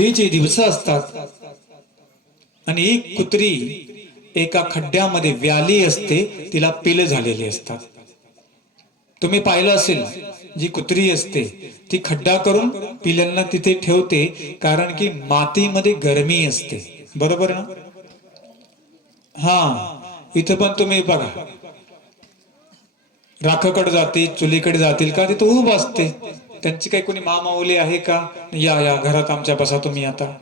थंडीचे दिवस असतात आणि एक कुत्री एका खड्ड्यामध्ये व्याली असते तिला पिलं झालेली असतात. तुम्ही पाहिलं असेल जी कुत्री असते ती खड्डा करून पिल्यांना तिथे ठेवते कारण की मातीमध्ये गरमी असते. बरोबर ना? हा इथं पण तुम्ही बघा. राखाकडे जातील चुलीकडे जातील का? तिथं उभ असते. त्यांची काही कोणी मामावली आहे का? या या घरात आमच्या बसा तुम्ही आता.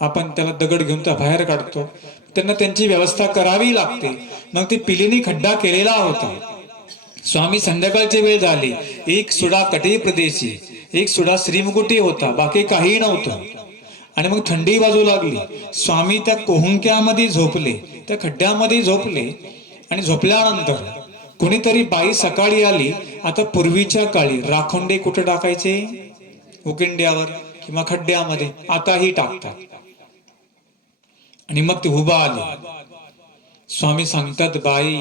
आपण त्याला दगड घेऊन त्या बाहेर काढतो. त्यांना त्यांची व्यवस्था करावी लागते. मग ती पिलीने खड्डा केलेला होता. स्वामी संध्याकाळची वेळ झाली. एक सुडा कटी प्रदेशी एक सुडा श्रीमुकुटी होता. बाकी काही नव्हतं. आणि मग थंडी बाजू लागली. स्वामी त्या कोहुंक्यामध्ये झोपले. त्या खड्ड्यामध्ये झोपले. आणि झोपल्यानंतर कोणीतरी बाई सकाळी आली आता पूर्वीच्या काळी राखोंडे कुठे टाकायचे? उकिंड्यावर किंवा खड्ड्यामध्ये. आताही टाकतात. आणि मग ते उभा आली. स्वामी सांगतात बाई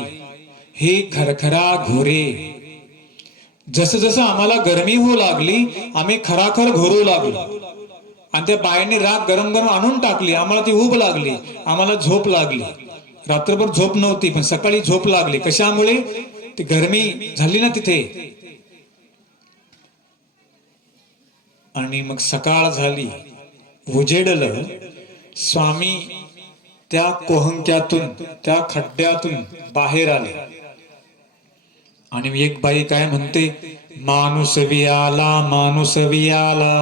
हे खरखरा घोरे. जस जसं आम्हाला गरमी होऊ लागली आम्ही खराखर घोरू लागलो. आणि त्या बाईने राग गरम गरम आणून टाकली. आम्हाला ती उब लागली. आम्हाला झोप लागली. रात्रभर झोप नव्हती पण सकाळी झोप लागली. कशामुळे? ती गरमी झाली ना तिथे. आणि मग सकाळ झाली. उजेडलं. स्वामी त्या कोहंक्यातून त्या खड्ड्यातून बाहेर आले. आणि एक बाई काय म्हणते? माणूस वियाला माणूस वियाला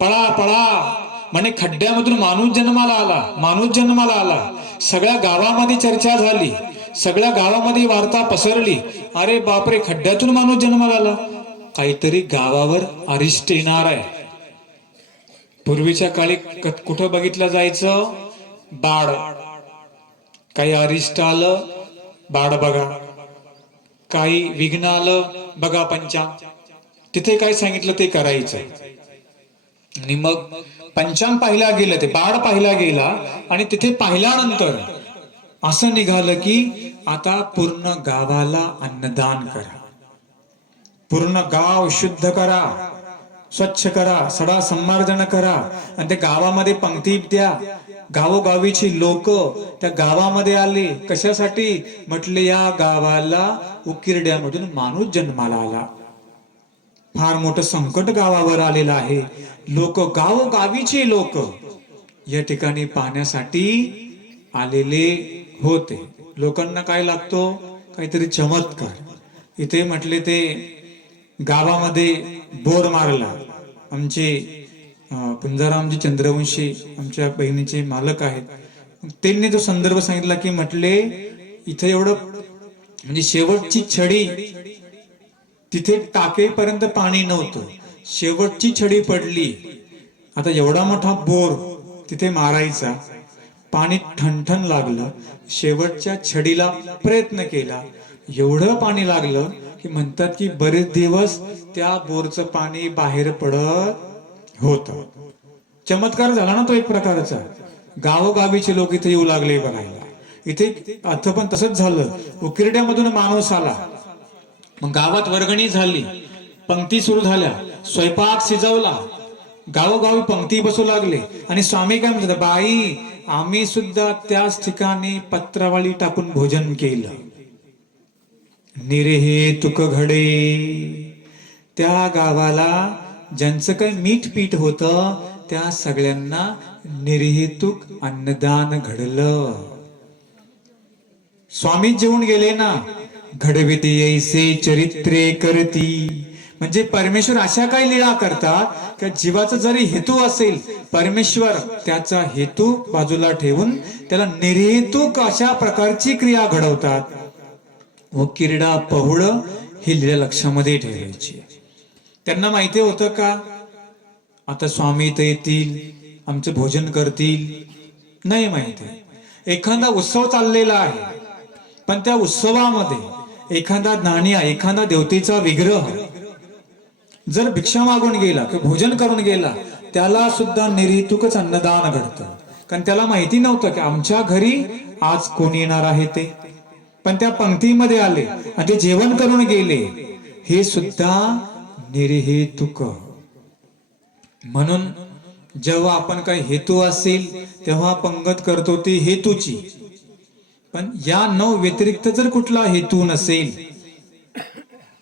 पळा पळा. म्हणे खड्ड्यामधून माणूस जन्माला आला माणूस जन्माला आला. सगळ्या गावामध्ये चर्चा झाली. सगळ्या गावामध्ये वार्ता पसरली. अरे बापरे खड्ड्यातून माणूस जन्माला आला काहीतरी गावावर अरिष्ट येणार आहे. पूर्वीच्या काळी कुठं बघितलं जायचं? बाड. काही अरिष्ट आलं बाड बघा. काही विघ्न आलं बघा पंचा. तिथे काय सांगितलं ते करायचं. आणि मग पंचांग पाहिला गेलं ते बाळ पाहिला गेला आणि तिथे पाहिल्यानंतर असं निघालं की आता पूर्ण गावाला अन्नदान करा. पूर्ण गाव शुद्ध करा स्वच्छ करा सडा संमार्जन करा आणि ते गावामध्ये पंक्ती द्या. गावोगावीची लोक त्या गावामध्ये आले. कशासाठी? म्हटले या गावाला उकिरड्यामधून माणूस जन्माला आला. फार मोठं संकट गावावर आलेलं आहे. लोक गावोगावीचे लोक या ठिकाणी पाहण्यासाठी आलेले होते. लोकांना काय लागतो? काहीतरी चमत्कार. इथे म्हटले ते गावामध्ये बोर मारला. आमचे अं, पुंजारामजी चंद्रवंशी आमच्या बहिणीचे मालक आहेत. त्यांनी तो संदर्भ सांगितला की म्हटले इथे एवढं म्हणजे शेवटची छडी तिथे टाकेपर्यंत पाणी नव्हतं. शेवटची छडी पडली. आता एवढा मोठा बोर तिथे मारायचा. पाणी ठणठण लागलं. शेवटच्या छडीला प्रयत्न केला. एवढं पाणी लागलं की म्हणतात की बरेच दिवस त्या बोरचं पाणी बाहेर पडत होत. चमत्कार झाला ना तो एक प्रकारचा. गावोगावीचे लोक इथे येऊ लागले बघायला. इथे अर्थ पण तसंच झालं. उकिरड्यामधून माणूस आला. मग गावात वर्गणी झाली. पंक्ती सुरू झाल्या. स्वयंपाक शिजवला. गावोगावी पंक्ती बसू लागले. आणि स्वामी काय म्हणतात बाई आम्ही सुद्धा त्याच ठिकाणी पत्रावळी टाकून भोजन केलं. निरेहे तुक घडे. त्या गावाला ज्यांचं काही मीठ पीठ होत त्या सगळ्यांना निर्हेतुक अन्नदान घडलं. स्वामी जेवून गेले ना. घडविते ऐसे चरित्रे करती. म्हणजे परमेश्वर अशा काही लीळा करतात की जीवाचा जरी हेतू असेल परमेश्वर त्याचा हेतू बाजूला ठेवून त्याला निर्हेतुक अशा प्रकारची क्रिया घडवतात? व किरडा पहुळ ही लीला लक्षामध्ये ठेवायची. त्यांना माहिती होतं का? आता स्वामी इथं येतील आमचं भोजन करतील. नाही माहिती. एखादा उत्सव चाललेला आहे. पण त्या उत्सवामध्ये एखादा नाण्या एखादा देवतेचा विग्रह जर भिक्षा मागून गेला किंवा भोजन करून गेला त्याला सुद्धा निर्हेतुकच अन्नदान घडतं. कारण त्याला माहिती नव्हतं की आमच्या घरी आज कोण येणार आहे ते. पण त्या पंक्तीमध्ये आले आणि ते जेवण करून गेले हे सुद्धा निर्हेतुक म्हणून जेव्हा आपण काही हेतू असेल तेव्हा पंगत करतो ती हेतूची. पण या नऊ व्यतिरिक्त जर कुठला हेतू नसेल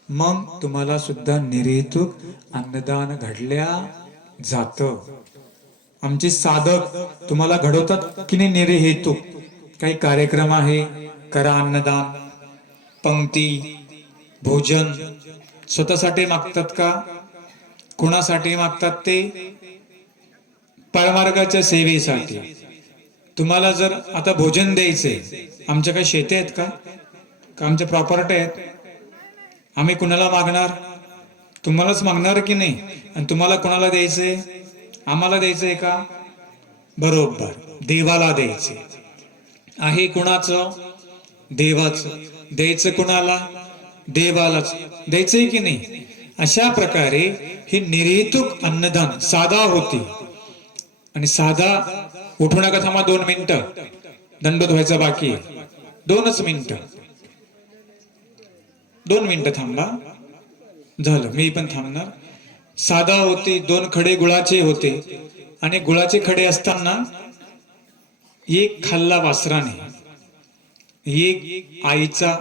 मग तुम्हाला सुद्धा निर्हेतुक अन्नदान घडल्या जात. आमचे साधक तुम्हाला घडवतात की नाही निरे काही कार्यक्रम आहे करा अन्नदान पंक्ती भोजन. स्वतःसाठी मागतात का? कुणासाठी मागतात ते? परमार्गाच्या सेवेसाठी. तुम्हाला जर आता भोजन द्यायचंय आमच्या काही शेती आहेत का? का आमच्या प्रॉपर्टी आहेत? आम्ही कुणाला मागणार? तुम्हालाच मागणार की नाही? आणि तुम्हाला कोणाला द्यायचंय? आम्हाला द्यायचंय का? बरोबर देवाला द्यायचे आहे कुणाचं? देवाचं. द्यायचं कुणाला? देवालाच. द्यायचंय की नाही? अशा प्रकारे हे निर्हेतुक अन्नदान साधा होती. आणि साधा उठू नका थांबा दोन मिनिटं. दंड धुवायचा बाकी आहे. दोनच मिनिट. दोन मिनिटं थांबा. झालं मी पण थांबणार. साधा होते दोन खडे गुळाचे होते. आणि गुळाचे खडे असताना एक खाल्ला वासराने. एक आईचा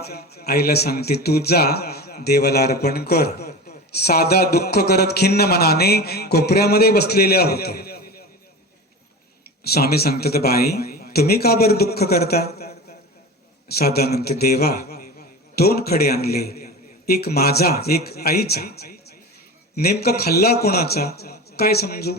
आईला सांगते तू जा देवाला अर्पण कर. साधा दुःख करत खिन्न मनाने कोपऱ्यामध्ये बसलेल्या होत्या. स्वामी सांगतात बाई तुम्ही का बरं दुःख करता? साधा देवा दोन खडे आणले. एक माझा एक आईचा. नेमका खाल्ला कोणाचा? काय समजू?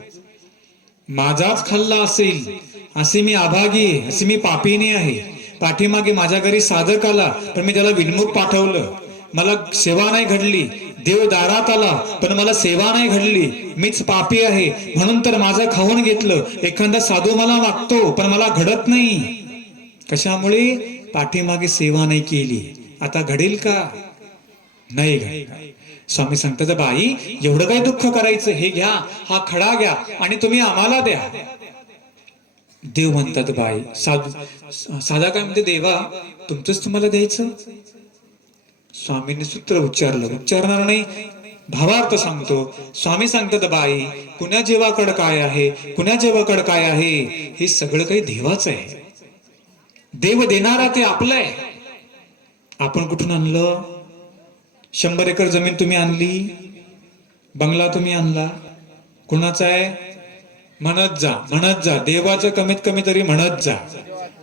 माझाच खाल्ला असेल. असे मी आभागी आहे असे मी पापीने आहे. पाठीमागे माझ्या घरी साधक आला पण मी त्याला विनमुख पाठवलं. मला सेवा नाही घडली देव दारात आला पण मला सेवा नाही घडली. मीच पापी आहे म्हणून तर माझं खाऊन घेतलं. एखादा साधू मला मागतो पण मला घडत नाही. कशामुळे? पाठीमागे सेवा नाही केली. आता घडेल का? नाही घडेल. स्वामी सांगतात बाई एवढं काय दुःख करायचं? हे घ्या हा खडा घ्या आणि तुम्ही आम्हाला द्या. देव म्हणतात बाई साधू साधा काय म्हणते देवा तुमचंच तुम्हाला द्यायचं? स्वामीने सूत्र उच्चारलं. उच्चारणार नाही भावार्थ सांगतो. स्वामी सांगतात बाई कुण्या जेवाकड काय आहे? कुण्या जेवाकड काय आहे? हे सगळं काही देवाच आहे. देव देणारा ते आपलं आहे आपण कुठून आणलं? शंभर एकर जमीन तुम्ही आणली बंगला तुम्ही आणला. कुणाचा आहे? म्हणत जा म्हणत जा. देवाचं कमीत कमी तरी म्हणत जा.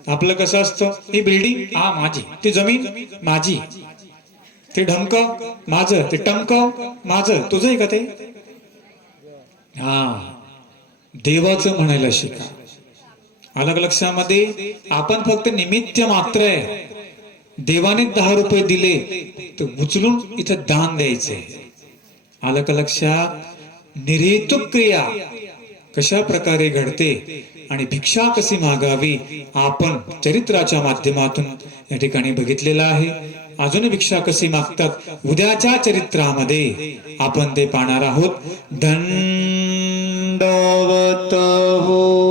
आपलं कसं असतं? ही बिल्डिंग हा माझी. ती जमीन माझी. ते ढमक माझं. ते टमक माझं. तुझं आहे का ते? हा. देवाचं म्हणायला शिका. अलग लक्षामध्ये आपण फक्त निमित्त मात्र आहे देवाने दहा रुपये दिले तर उचलून इथं दान द्यायचे। आलं का लक्षात निर्हेतुक क्रिया कशा प्रकारे घडते आणि भिक्षा कशी मागावी आपण चरित्राच्या माध्यमातून या ठिकाणी बघितलेलं आहे। अजून भिक्षा कशी मागतात उद्याच्या चरित्रामध्ये आपण ते पाहणार आहोत। दंडवत हो।